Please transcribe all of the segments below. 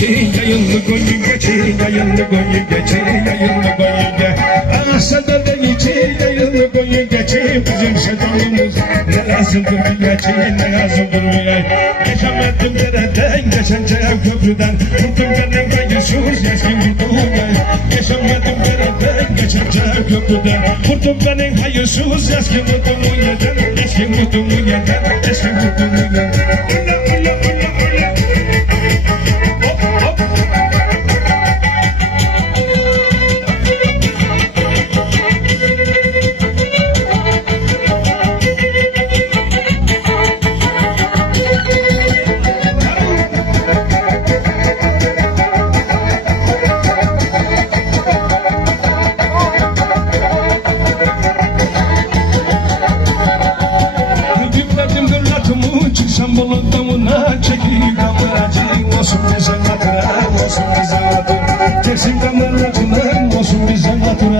Çiğka yıllı goyinge, çiğka yıllı goyinge, çiğka yıllı goyinge. Anasada beni çiğka yıllı goyinge, çiğ bizim şedalımız. Ne lazımdır bile, çiğ ne lazımdır bile. Geçemedim dereden, geçenceye köprüden. Tuttum kendimden yaşıyoruz, yaşın gittuğumda. Geçemedim dereden, geçenceye köprüden. Tuttum benim hayırsız, yaşın gittuğumu yerden. Yaşın gittuğumu yerden, yaşın gittuğumu yerden.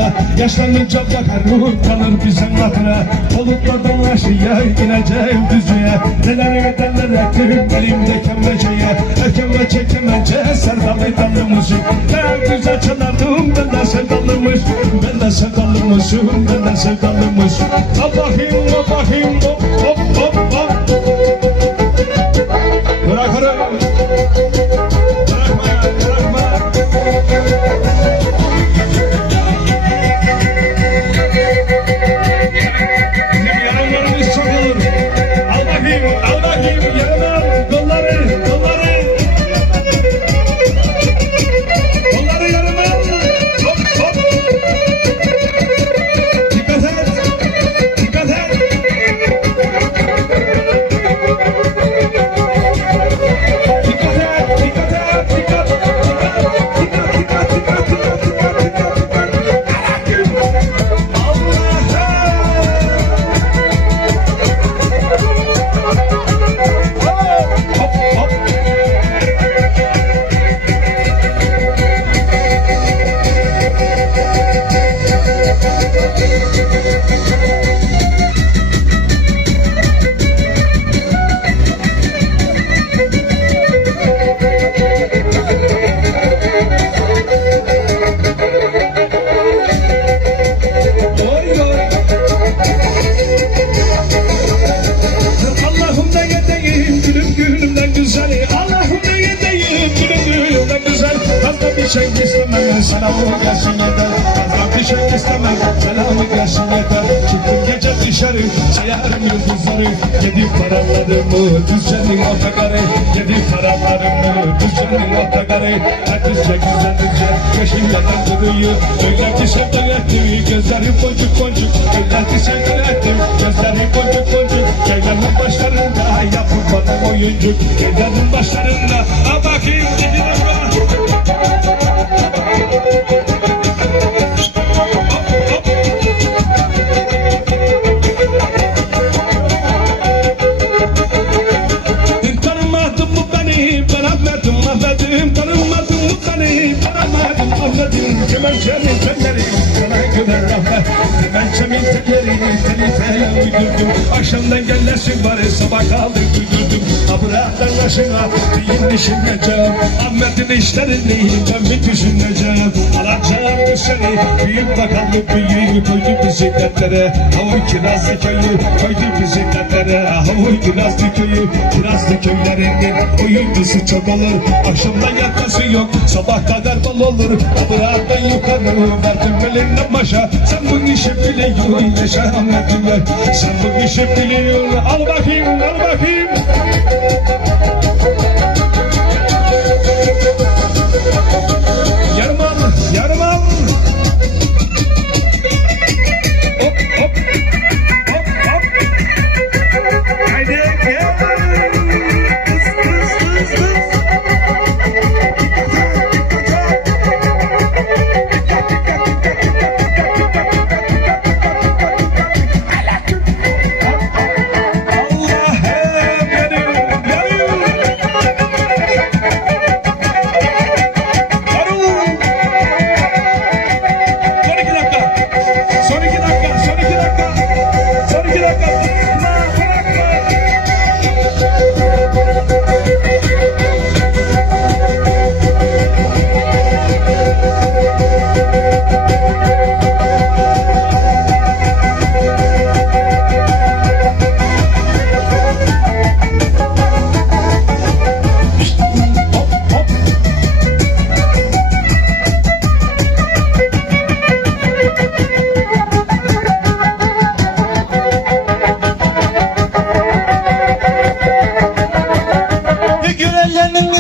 adına Yaşlanınca bakar utanır bizim adına Bulutlardan aşıya ineceğim düzüye Nelere kadarlar ettim elimde kemleceye Ökeme çekemence sevdalı dalımızı Ben güzel çalardım ben de sevdalımız Ben de sevdalımızım ben de sevdalımız Allah'ım Allah'ım hop hop. Selamı gelsin yeter. Fazla bir şey istemem selamı gelsin yeter. Çıktım gece dışarı sayarım yıldızları. Yedi paralarımı düzenin otogarı Yedi paralarımı düzenin otogarı Herkesçe güzellikçe peşim yalan duruyor. Öyle bir sevdan etti gözlerim boncuk boncuk. Öyle bir sevdan etti gözlerim boncuk boncuk. Geylerin başlarında yapıp bana oyuncuk. Geylerin başlarında a bakayım gidin çemin telleri Yoluna gömer rahmet Ben çemin telleri Telife yan uydurdum Akşamdan gellesin bari sabah kaldı duydum Abrahatan aşına din düşüneceğim. Ahmet'in işlerini ben bir düşüneceğim. Alacağım seni büyük bakalım büyük Koydu bisikletlere. Havuy kirazlı köyü Koydu bisikletlere. Havuy kirazlı köyü Kirazlı köylerinin oyuncusu çok olur. Akşamdan yatması yok Sabah kadar bol olur. Abrahatan yukarı Verdim elinden başa. Sen bu işi biliyorsun Yaşa Ahmet'im Sen bu işi biliyorsun. Al bakayım al bakayım Thank you.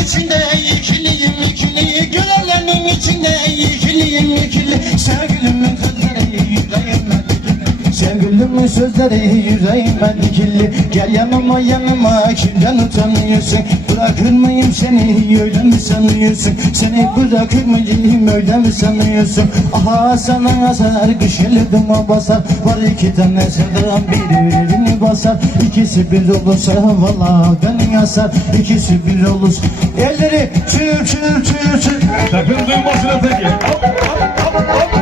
içinde ikiliyim ikili Gül alemin içinde ikiliyim ikili. Sevgilimin sözleri yüreğime dikili Sevgilimin sözleri yüreğime dikili Gel yanıma yanıma kimden utanıyorsun? Bırakır mıyım seni öyle mi sanıyorsun? Seni bırakır mıyım öyle mi sanıyorsun? Aha sana azar kışılı duma basar. Var iki tane sevdiren biri birbirini basar İkisi bir olursa valla beni yasar İkisi bir olursa Elleri çır çır çır çır Sakın duymasın öteki. Hop hop hop hop.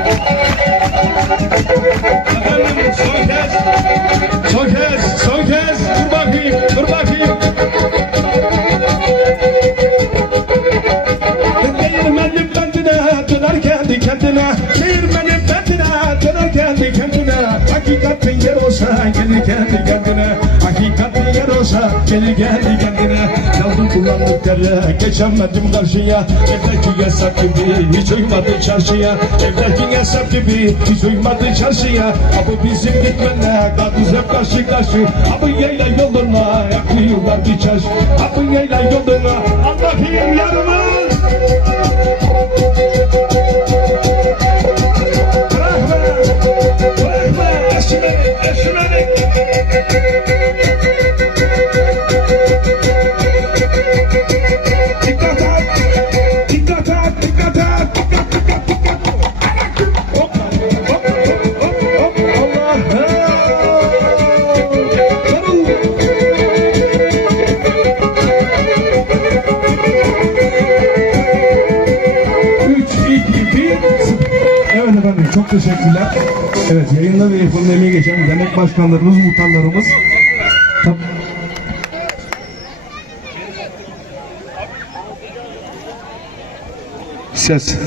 Gelir kendi kendine Yandım kullandık dere geçemedim karşıya. Evdeki hesap gibi hiç uymadı çarşıya. Evdeki hesap gibi hiç uymadı çarşıya. Abi bizim gitmenle kadız hep karşı karşı. Abi yayla yoluna yakıyorlardı çarşı Abi yayla yoluna Allah'ım yarımız teşekkürler. Evet yayında ve yapımda emeği geçen dernek başkanlarımız, muhtarlarımız. Ses.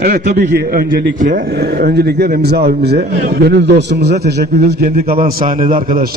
Evet tabii ki öncelikle öncelikle Remzi abimize, gönül dostumuza teşekkür ediyoruz. Kendi kalan sahnede arkadaşlar.